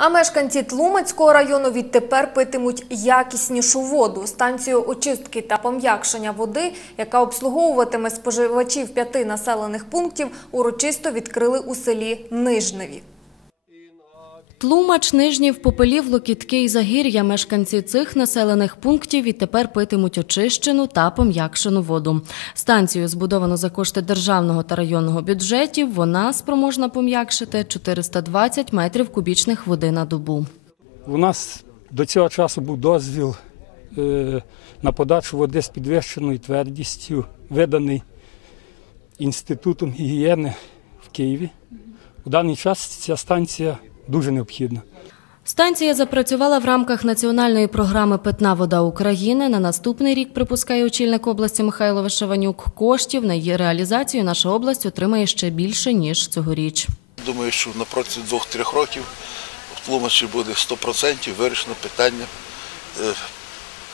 А мешканці Тлумацького району відтепер питимуть якіснішу воду. Станцію очистки та пом'якшення води, яка обслуговуватиме споживачів п'яти населених пунктів, урочисто відкрили у селі Нижневі. Тлумач, Нижнів, Попелів, Локітки і Загір'я мешканці цих населених пунктів відтепер питимуть очищену та пом'якшену воду. Станцію збудовано за кошти державного та районного бюджетів. Вона спроможна пом'якшити 420 метрів кубічних води на добу. У нас до цього часу був дозвіл е, на подачу води з підвищеною твердістю, виданий Інститутом гігієни в Києві. У даний час ця станція дуже необхідна. Станція запрацювала в рамках національної програми Питна вода України. На наступний рік припускає очільник області Михайло Вишеванюк. Коштів на її реалізацію наша область отримає ще більше ніж цьогоріч. Думаю, що на протязі двох-трьох років в Тлумачі буде 100% вирішено питання е,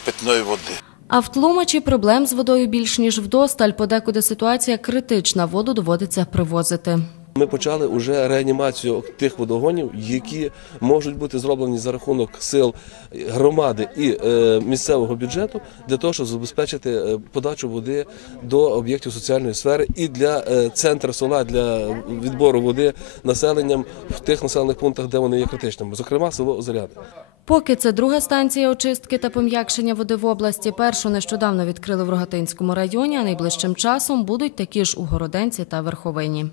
питної води. А в Тлумачі проблем з водою більш ніж вдосталь. Подекуди ситуація критична. Воду доводиться привозити. Ми почали вже реанімацію тих водогонів, які можуть бути зроблені за рахунок сил громади і е, місцевого бюджету для того, щоб забезпечити е, подачу води до об'єктів соціальної сфери і для е, центру села для відбору води населенням в тих населених пунктах, де вони є критичними, зокрема село Озаряди. Поки це друга станція очистки та пом'якшення води в області. Першу нещодавно відкрили в Рогатинському районі, а найближчим часом будуть такі ж у Городенці та Верховині.